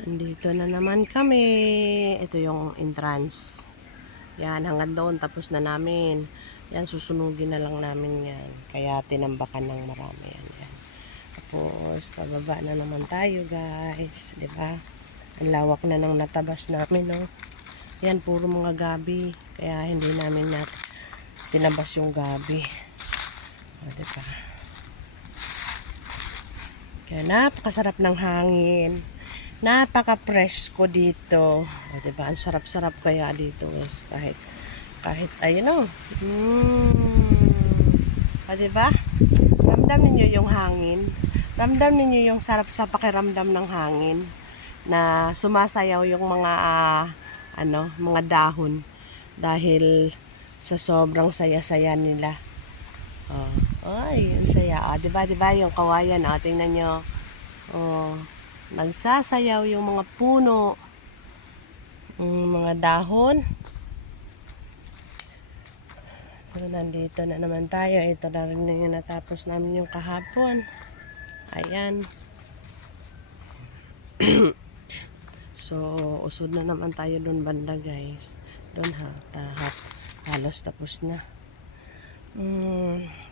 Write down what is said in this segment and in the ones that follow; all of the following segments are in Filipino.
Andito na naman kami. Ito yung entrance. Yan, hanggang doon. Tapos na namin. Yan, susunugin na lang namin yan. Kaya tinambakan ng marami yan. Yan. Tapos, pababa na naman tayo, guys. Diba? Ang lawak na ng natabas namin, no? Yan, puro mga gabi. Kaya hindi namin tinabas yung gabi. O, diba? Kaya napakasarap ng hangin. Napaka-fresh ko dito. O, diba? Ang sarap-sarap kaya dito, guys. Kahit ayun o. O, diba? Ramdam ninyo yung hangin. Ramdam ninyo yung sarap sa pakiramdam ng hangin. Na sumasayaw yung mga, mga dahon. Dahil sa sobrang saya-saya nila. Oh, ay, ang saya. O, diba? Yung kawayan. O, tingnan nyo. Oh, nagsasayaw yung mga puno, mga dahon. Pero nandito na naman tayo. Ito na rin yung natapos namin yung kahapon. Ayan. So, usod na naman tayo doon banda, guys. Doon halos tapos na.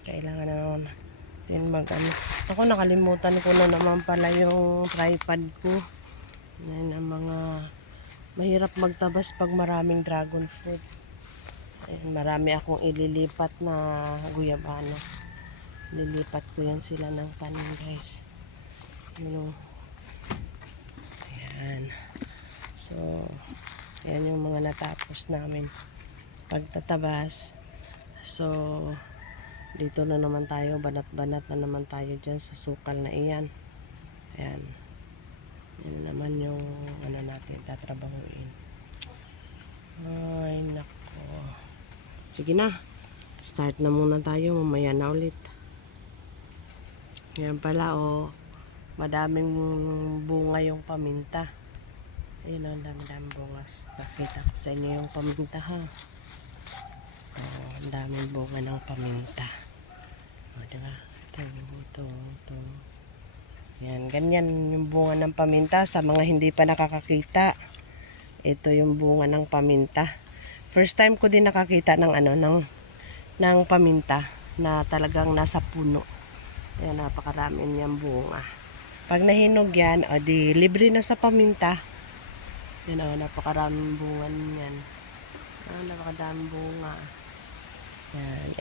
Kailangan na naman ako nakalimutan ko na naman pala yung tripod ko. Yan ang mga mahirap magtabas pag maraming dragon fruit. Ayan, marami akong ililipat na guyabano. Lilipat ko yan sila ng tanim, guys. Ayan. So, ayan yung mga natapos namin pagtatabas. So, dito na naman tayo, banat-banat na naman tayo dyan sa sukal na iyan. Ayan. Yan naman yung natin tatrabahuin. Ay, nako. Sige na. Start na muna tayo, mamaya na ulit. Yan pala, madaming bunga yung paminta. Ayun, ang dami-dami bungas. Nakita ko sa inyo yung paminta, ha. Ang daming bunga ng paminta. Diba? Ito. Yan, ganyan yung bunga ng paminta. Sa mga hindi pa nakakakita, ito yung bunga ng paminta. First time ko din nakakita ng ng paminta na talagang nasa puno. Ayan, napakarami niyang bunga. Pag nahinog yan, di libre na sa paminta. Yan, napakaraming bunga niyan. Napakaraming bunga.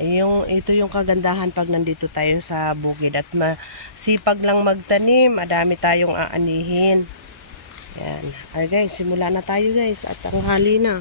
Yan. Ito yung kagandahan pag nandito tayo sa bukid at masipag lang magtanim, madami tayong aanihin. Yan. Ay guys, simula na tayo guys at tanghali na.